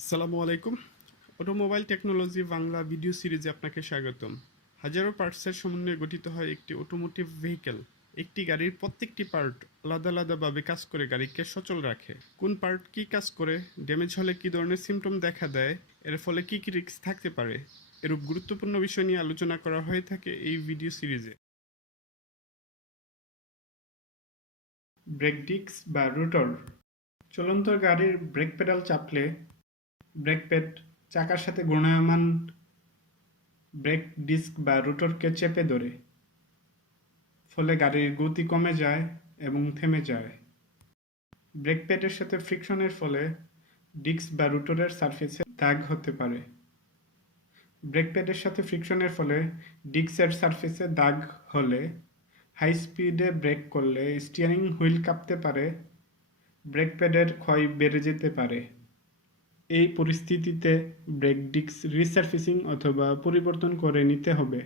আসসালামু আলাইকুম। Automobile technology Bangla video সিরিজে আপনাকে স্বাগতম। হাজারো পার্টসের সমন্বয়ে গঠিত হয় একটি অটোমোটিভ ভেহিকেল। একটি গাড়ির প্রত্যেকটি পার্ট আলাদা আলাদাভাবে কাজ করে গাড়িকে সচল রাখে। কোন পার্ট কী কাজ করে, ড্যামেজ হলে কী ধরনের সিমটম দেখা দেয়, এর ফলে কী কী রিস্ক থাকতে পারে, এরূপ গুরুত্বপূর্ণ বিষয় নিয়ে আলোচনা করা হয়ে থাকে এই ভিডিও সিরিজে। ব্রেক ডিস্ক বা রোটর। চলন্ত গাড়ির ব্রেক পেডাল চাপলে ব্রেক প্যাড চাকার সাথে ঘূর্ণায়মান ব্রেক ডিস্ক বা রোটরকে চেপে ধরে, ফলে গাড়ির গতি কমে যায় এবং থেমে যায়। ব্রেক প্যাডের সাথে ফ্রিকশনের ফলে ডিস্ক বা রোটরের সারফেসে দাগ হতে পারে। ব্রেক প্যাডের সাথে ফ্রিকশনের ফলে ডিস্কের সারফেসে দাগ হলে হাই স্পিডে ব্রেক করলে স্টিয়ারিং হুইল কাঁপতে পারে, ব্রেক প্যাডের ক্ষয় বেড়ে যেতে পারে। এই পরিস্থিতিতে ব্রেক ডিস্ক রিসারফেসিং অথবা পরিবর্তন করে নিতে হবে।